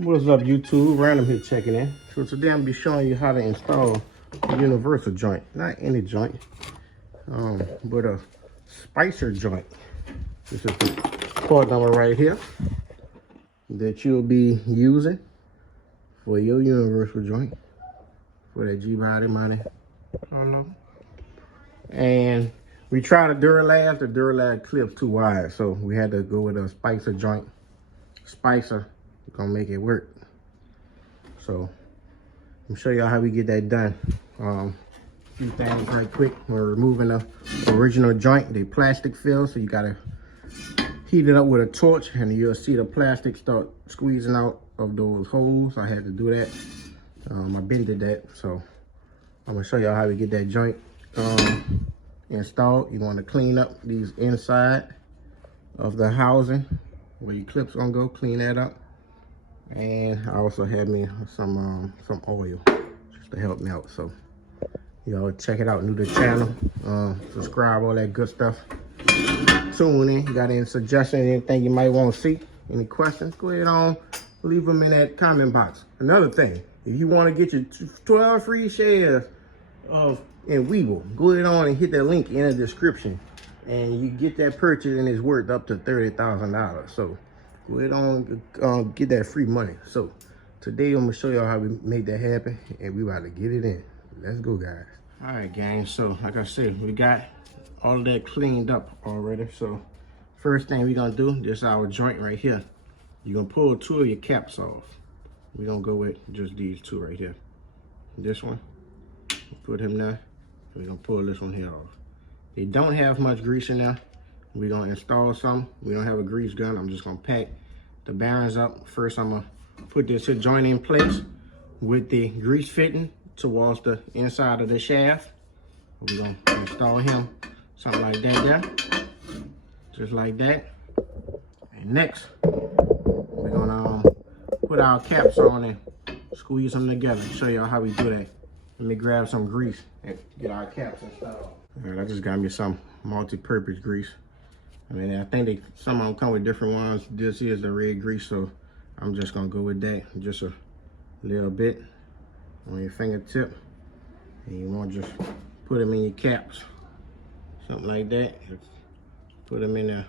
What's up, YouTube? Random here checking in. So today I'm gonna be showing you how to install a universal joint. Not any joint, but a spicer joint. This is the part number right here that you'll be using for your universal joint for that G-body money. Carlo. And we tried a Duralast. The Duralast clip's too wide, so we had to go with a spicer joint. Spicer gonna make it work. So I'm show y'all how we get that done. A few things right quick. We're removing the original joint, the plastic fill, so you gotta heat it up with a torch and you'll see the plastic start squeezing out of those holes. I had to do that. I bended that, so I'm gonna show y'all how we get that joint installed. You want to clean up these inside of the housing where your clips gonna go. Clean that up. And I also had me some oil just to help me out. So y'all check it out. New to the channel, subscribe, all that good stuff. Tune in. You got any suggestions, anything you might want to see, any questions, go ahead on, leave them in that comment box. Another thing, if you want to get your 12 free shares of in Weevil, go ahead on and hit that link in the description and you get that purchase and it's worth up to $30,000. So go ahead on, get that free money. So today I'm gonna show y'all how we made that happen and we about to get it in. Let's go, guys. All right, gang, so like I said, we got all of that cleaned up already. So first thing we're gonna do, this is our joint right here. You're gonna pull 2 of your caps off. We're gonna go with just these 2 right here. This one, put him there. We're gonna pull this one here off. They don't have much grease in there. We're gonna install some. We don't have a grease gun. I'm just gonna pack the bearings up. First, I'm gonna put this here joint in place with the grease fitting towards the inside of the shaft. We're gonna install him something like that there, just like that. And next, we're gonna put our caps on and squeeze them together. Show y'all how we do that. Let me grab some grease and get our caps installed. All right, I just got me some multi-purpose grease. I mean, I think some of them come with different ones. This is the red grease, so I'm just gonna go with that. Just a little bit on your fingertip. And you wanna just put them in your caps. Something like that. Just put them in there.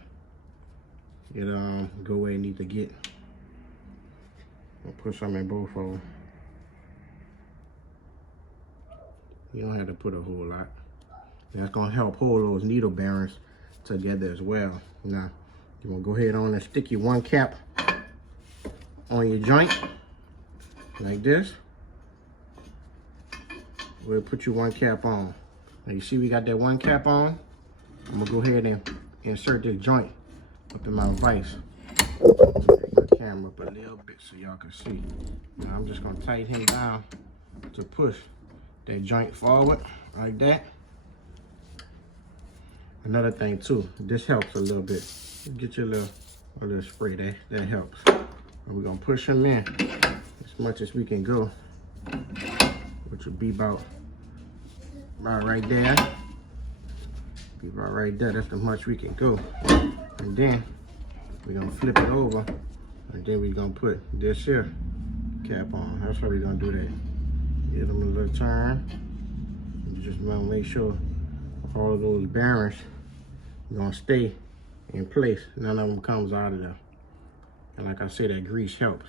It'll go where you need to get. I'll put some in both of them. You don't have to put a whole lot. That's gonna help hold those needle bearings together as well. Now, you wanna go ahead on and stick your 1 cap on your joint, like this. We'll put your 1 cap on. Now you see we got that 1 cap on. I'm gonna go ahead and insert this joint up in my vise. Take my camera up a little bit so y'all can see. Now I'm just gonna tighten him down to push that joint forward, like that. Another thing too, this helps a little bit. Get your a little spray, that helps. And we're gonna push him in as much as we can go, which will be about right there. Be about right there, that's the much we can go. And then we're gonna flip it over, and then we're gonna put this here cap on. That's how we're gonna do that. Give them a little turn. You just wanna make sure all of those bearings gonna stay in place. None of them comes out of there. And like I said, that grease helps.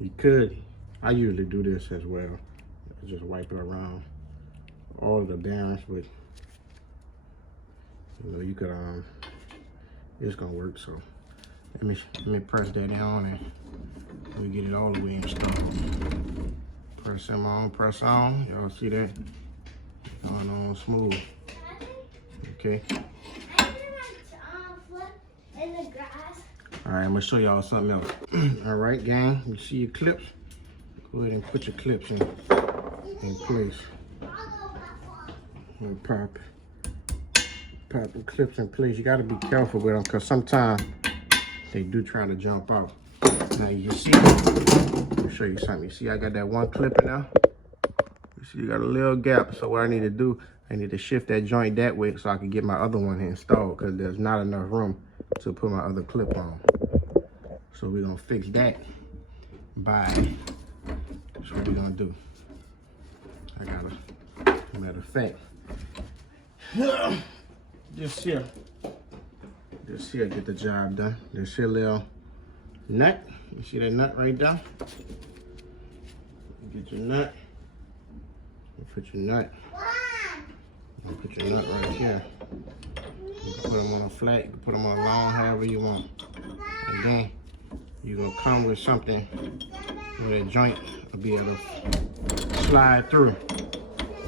You could, I usually do this as well. Just wipe it around all of the bearings, but you know, you could it's gonna work. So let me press that down and we get it all the way installed. Press them on, press on. Y'all see that? Going on smooth. Okay. All right, I'm gonna show y'all something else. All right, gang, you see your clips? Go ahead and put your clips in place. And pop the clips in place. You gotta be careful with them because sometimes they do try to jump out. Now you see, let me show you something. You see I got that 1 clip in there? You see you got a little gap. So what I need to do, I need to shift that joint that way so I can get my other one installed because there's not enough room to put my other clip on. So we're gonna fix that by, that's what we're gonna do. I gotta, matter of fact, this here get the job done. This here little nut, you see that nut right there? Get your nut, you put your nut, you put your nut right here. You can put them on a flat, you can put them on long, however you want. And then you're gonna come with something where the joint will be able to slide through.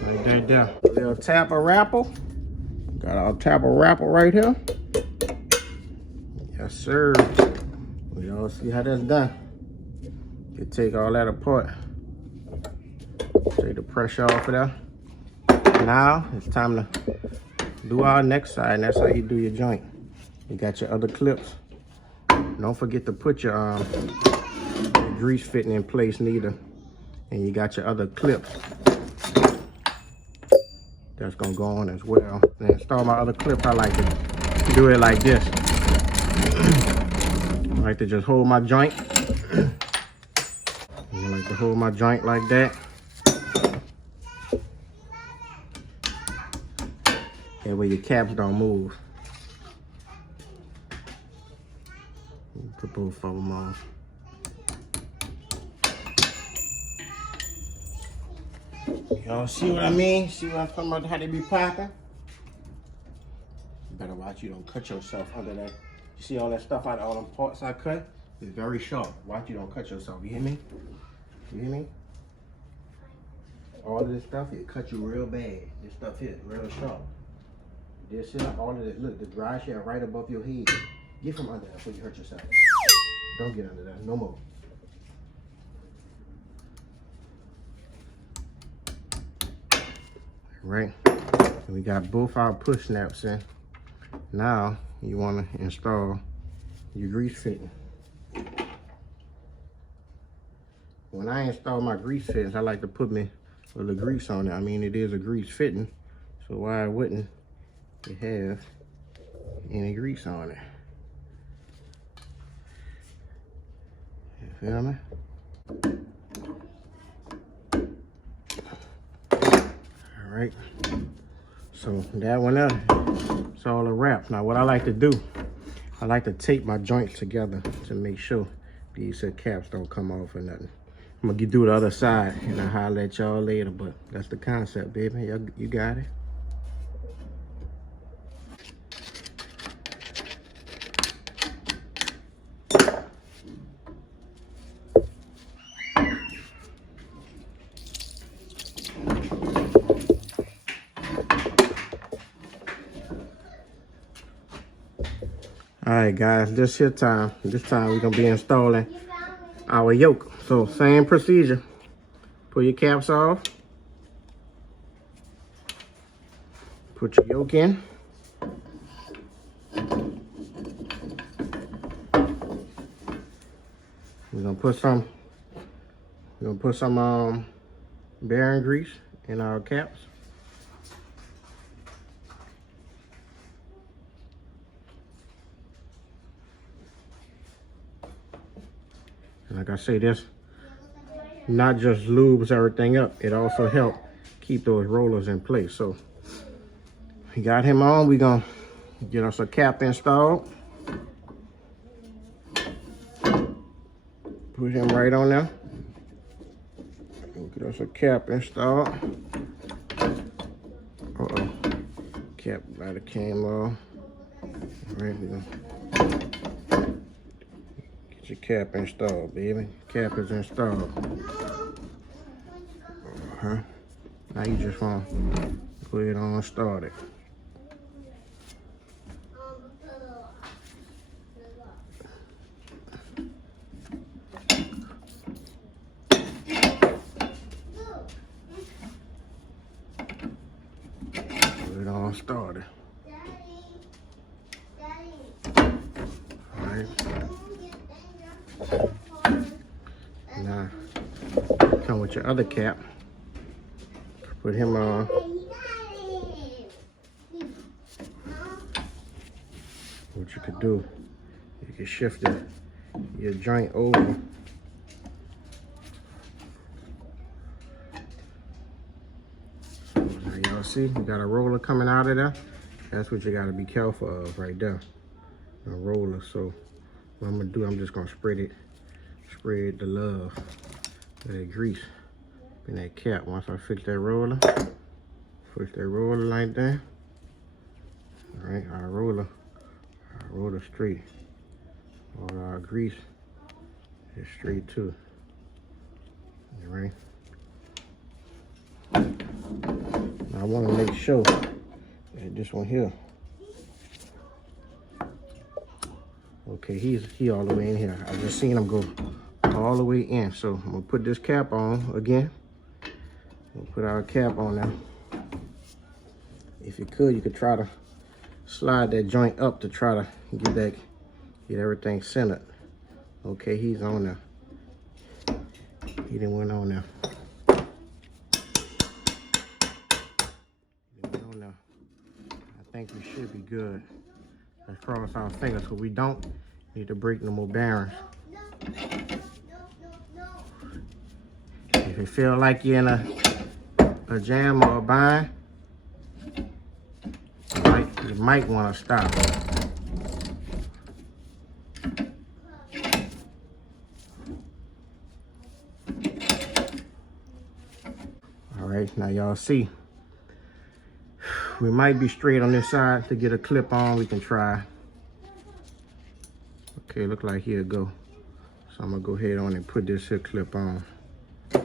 Like that there. A little tapper wrapper. Got our tapper wrapper right here. Yes, sir. We all see how that's done. You take all that apart. Take the pressure off of there. Now it's time to do our next side, and that's how you do your joint. You got your other clips. Don't forget to put your grease fitting in place neither. And you got your other clips that's gonna go on as well. And install my other clip, I like to do it like this. I like to just hold my joint. I like to hold my joint like that. That way your caps don't move. Put both of them on. Y'all see what I mean? See what I'm talking about, how they be popping? You better watch you don't cut yourself under that. You see all that stuff out of all them parts I cut? It's very sharp. Watch you don't cut yourself. You hear me? You hear me? All of this stuff, it cut you real bad. This stuff here, real sharp. This here, all of this, look, the dry shit right above your head. Get from under that before you hurt yourself. Don't get under that, no more. Right, and we got both our push snaps in. Now you want to install your grease fitting. When I install my grease fittings, I like to put me a little grease on it. I mean, it is a grease fitting, so why wouldn't it have any grease on it? You feel me? All right, so that one up, it's all a wrap. Now what I like to do, I like to tape my joints together to make sure these caps don't come off or nothing. I'm gonna do the other side and I'll holler at y'all later, but that's the concept, baby. You got it. All right, guys, this here time. This time we're gonna be installing our yoke. So same procedure. Pull your caps off. Put your yoke in. We're gonna put some bearing grease in our caps. Like I say, this not just lubes everything up, it also helps keep those rollers in place. So we got him on. We're gonna get us a cap installed. Put him right on there. Get us a cap installed. Uh-oh. Cap might have came off. All right, we're gonna get your cap installed, baby. Cap is installed. Now you just want to put it on and start it. Put it on started. Alright. Now, come with your other cap. Put him on. What you could do, you can shift it your joint over. So now y'all see, we got a roller coming out of there. That's what you gotta be careful of right there. A roller. So what I'm gonna do, I'm just gonna spread the love of that grease in that cap. Once I fix that roller like that. All right, our roller straight. All our grease is straight too. All right. Now I want to make sure that this one here. Okay, he all the way in here. I just seen him go all the way in. So I'm gonna put this cap on again. We'll put our cap on now. If you could try to slide that joint up to try to get everything centered. Okay, he's on there. He didn't went on there. I think we should be good. Let's cross our fingers, so we don't need to break no more bearings. If you feel like you're in a jam or a bind, you might want to stop. All right, now y'all see, we might be straight on this side. To get a clip on, we can try. Okay, look like here it go. So I'm gonna go ahead on and put this here clip on. All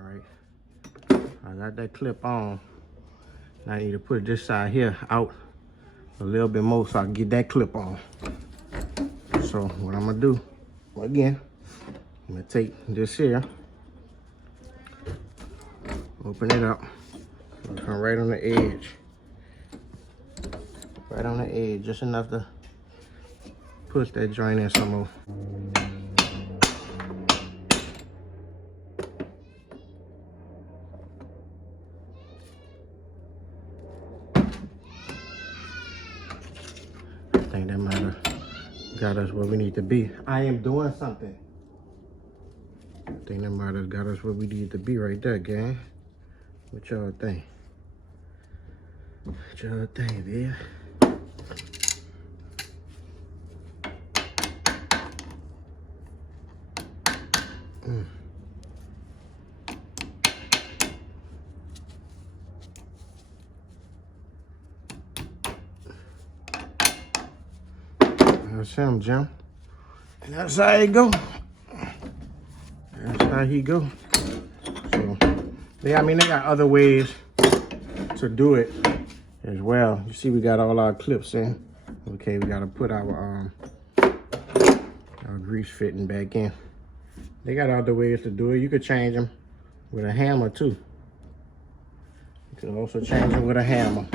right, I got that clip on. Now I need to put this side here out a little bit more so I can get that clip on. So what I'm gonna do, again, I'm gonna take this here, open it up, come right on the edge. Right on the edge, just enough to push that joint in some more. I think that might have got us where we need to be. I am doing something. I think that might have got us where we need to be right there, gang. What y'all think? What y'all think, man? That's him, Jim. And that's how he go. That's how he go. So, yeah, I mean, they got other ways to do it as well. You see, we got all our clips in. Okay, we got to put our grease fitting back in. They got other ways to do it. You could change them with a hammer too. You could also change them with a hammer.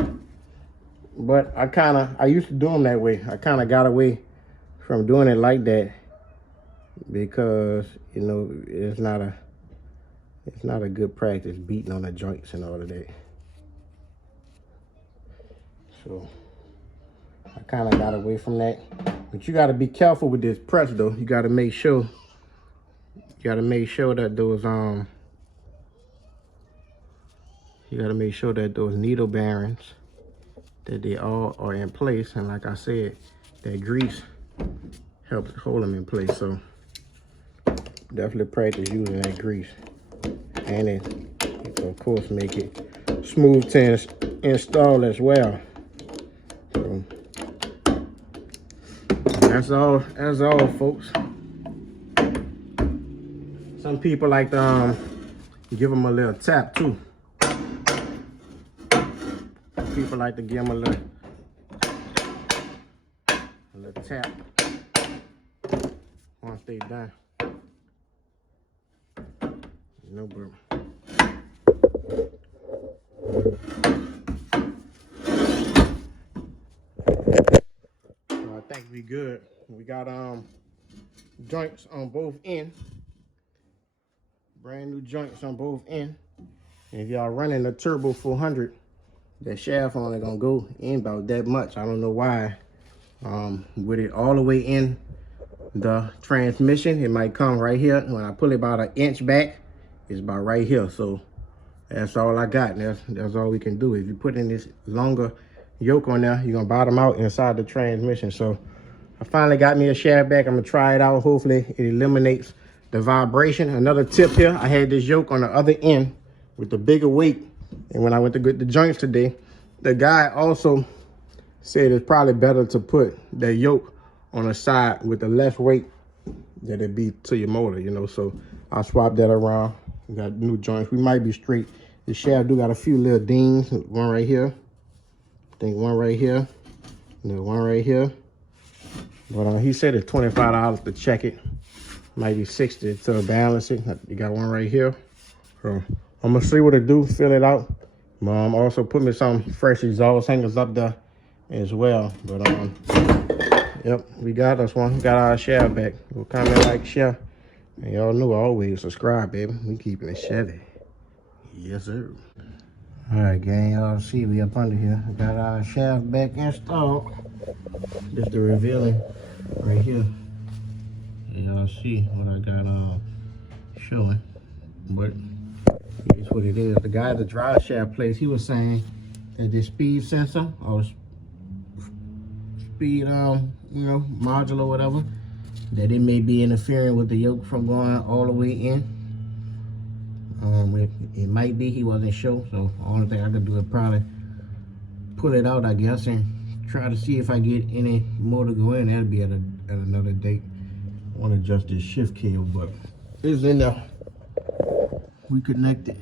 But I used to do them that way. I kind of got away from doing it like that because, you know, it's not a good practice beating on the joints and all of that. So I kind of got away from that. But you got to be careful with this press though. You got to make sure that those needle bearings, that they all are in place. And like I said, that grease helps hold them in place. So definitely practice using that grease. And it of course make it smooth to install as well. So that's all folks. Some people like to give them a little tap too. People like to give them a little tap once they done. No problem. So I think we good. We got joints on both ends. Brand new joints on both ends. If y'all running a turbo 400, that shaft only gonna go in about that much. I don't know why. With it all the way in the transmission, it might come right here. When I pull it about an inch back, it's about right here. So that's all I got. That's all we can do. If you put in this longer yoke on there, you're gonna bottom out inside the transmission. So I finally got me a shaft back. I'm gonna try it out. Hopefully it eliminates the vibration. Another tip here, I had this yoke on the other end with the bigger weight. And when I went to get the joints today, the guy also said it's probably better to put that yoke on the side with the less weight that it be to your motor, you know. So I swapped that around. We got new joints. We might be straight. The shaft do got a few little dings. One right here. I think one right here. And then one right here. But he said it's $25 to check it. Might be $60 to balance it. You got one right here. So I'm gonna see what it do, fill it out. Mom also put me some fresh exhaust hangers up there as well. But yep, we got us one. Got our shaft back. We'll comment, like, share. And y'all know always subscribe, baby. We keeping it Chevy. Yes, sir. All right, gang, y'all see we up under here. Got our shaft back installed. Just the revealing right here. Y'all see what I got showing. But it's what it is. The guy at the drive shaft place, he was saying that the speed sensor or speed you know, module or whatever, that it may be interfering with the yoke from going all the way in. It might be, he wasn't sure, so the only thing I could do is probably pull it out, I guess, and try to see if I get any more to go in. That'll be at another date. I want to adjust this shift cable, but it's in there. We connected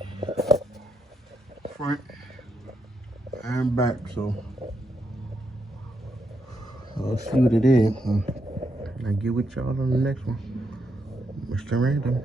front and back, so I'll see what it is. I'll get with y'all on the next one. Mr. Random.